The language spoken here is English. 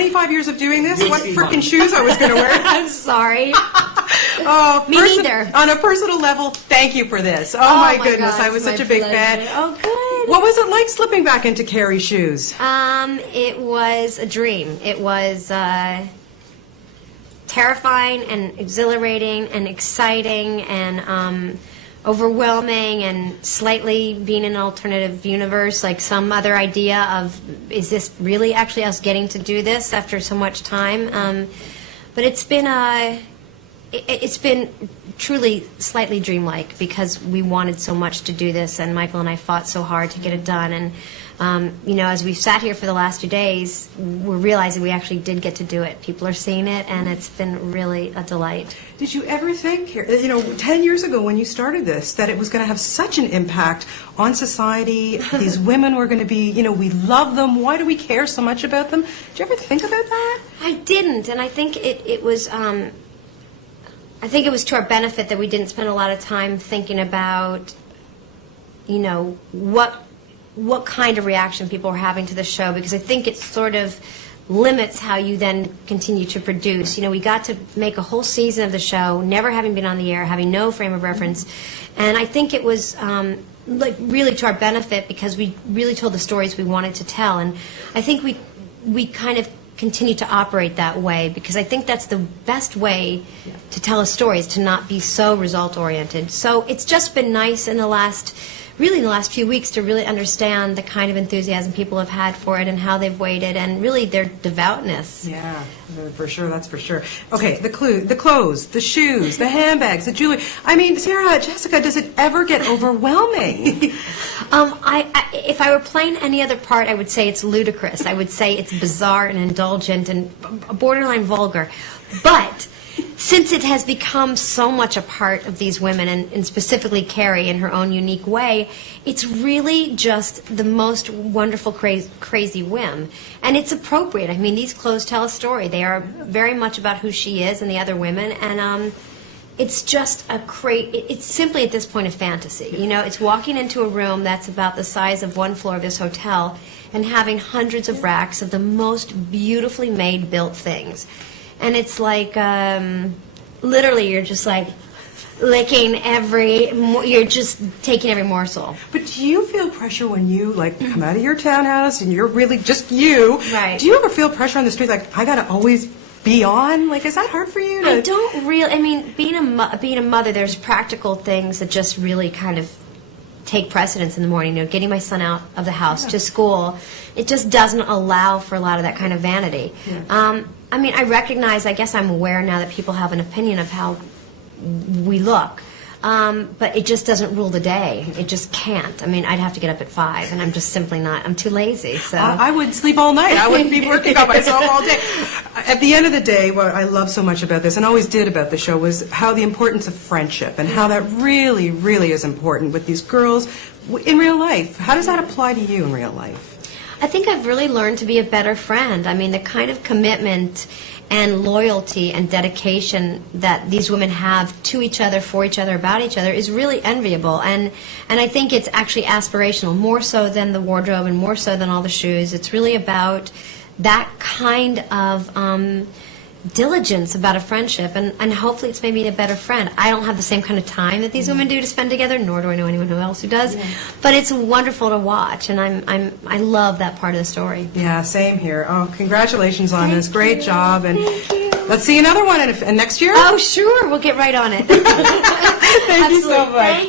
25 years of doing this, what frickin' shoes I was going to wear. I'm sorry. Oh, Me neither. On a personal level, thank you for this. Oh, my goodness, God, I was it's such a my big pleasure. fan. Oh, good. What was it like slipping back into Carrie's shoes? It was a dream. It was terrifying and exhilarating and exciting and overwhelming and slightly being in an alternative universe, like some other idea of, is this really actually us getting to do this after so much time? But it's been truly slightly dreamlike because we wanted so much to do this, and Michael and I fought so hard to get it done. And as we've sat here for the last 2 days, we're realizing we actually did get to do it. People are seeing it, and it's been really a delight. Did you ever think, 10 years ago when you started this, that it was going to have such an impact on society? These women were going to be, we love them. Why do we care so much about them? Did you ever think about that? I didn't, and I think it was... I think it was to our benefit that we didn't spend a lot of time thinking about, what kind of reaction people were having to the show, because I think it sort of limits how you then continue to produce. We got to make a whole season of the show, never having been on the air, having no frame of reference, and I think it was really to our benefit because we really told the stories we wanted to tell, and I think we kind of continue to operate that way because I think that's the best way to tell a story, is to not be so result-oriented. So it's just been nice in the last few weeks to really understand the kind of enthusiasm people have had for it and how they've waited and really their devoutness. Yeah, for sure, that's for sure. Okay, the clothes, the shoes, the handbags, the jewelry. I mean, Sarah, Jessica, does it ever get overwhelming? If I were playing any other part, I would say it's ludicrous. I would say it's bizarre and indulgent and borderline vulgar. But since it has become so much a part of these women, and specifically Carrie in her own unique way, it's really just the most wonderful, crazy whim. And it's appropriate. I mean, these clothes tell a story. They are very much about who she is and the other women, and it's just it's simply at this point a fantasy. It's walking into a room that's about the size of one floor of this hotel and having hundreds of racks of the most beautifully made, built things. And it's like, literally, you're just like licking you're just taking every morsel. But do you feel pressure when you, come out of your townhouse and you're really just you? Right. Do you ever feel pressure on the street, I got to always be on? Is that hard for you? I don't really, being a mother, there's practical things that just really kind of take precedence in the morning. Getting my son out of the house to school, it just doesn't allow for a lot of that kind of vanity. Yeah. I recognize, I guess I'm aware now that people have an opinion of how we look, but it just doesn't rule the day. It just can't. I'd have to get up at 5, and I'm just simply not. I'm too lazy. So I would sleep all night. I wouldn't be working on myself all day. At the end of the day, what I love so much about this, and always did about the show, was how the importance of friendship and how that really, really is important with these girls in real life. How does that apply to you in real life? I think I've really learned to be a better friend. The kind of commitment and loyalty and dedication that these women have to each other, for each other, about each other is really enviable. And I think it's actually aspirational, more so than the wardrobe and more so than all the shoes. It's really about that kind of diligence about a friendship, and hopefully it's maybe a better friend. I don't have the same kind of time that these women do to spend together, nor do I know anyone else who does. Yeah. But it's wonderful to watch, and I love that part of the story. Yeah, same here. Oh, congratulations on this. Great job. And thank you. Let's see another one next year. Oh, sure. We'll get right on it. Thank you so much.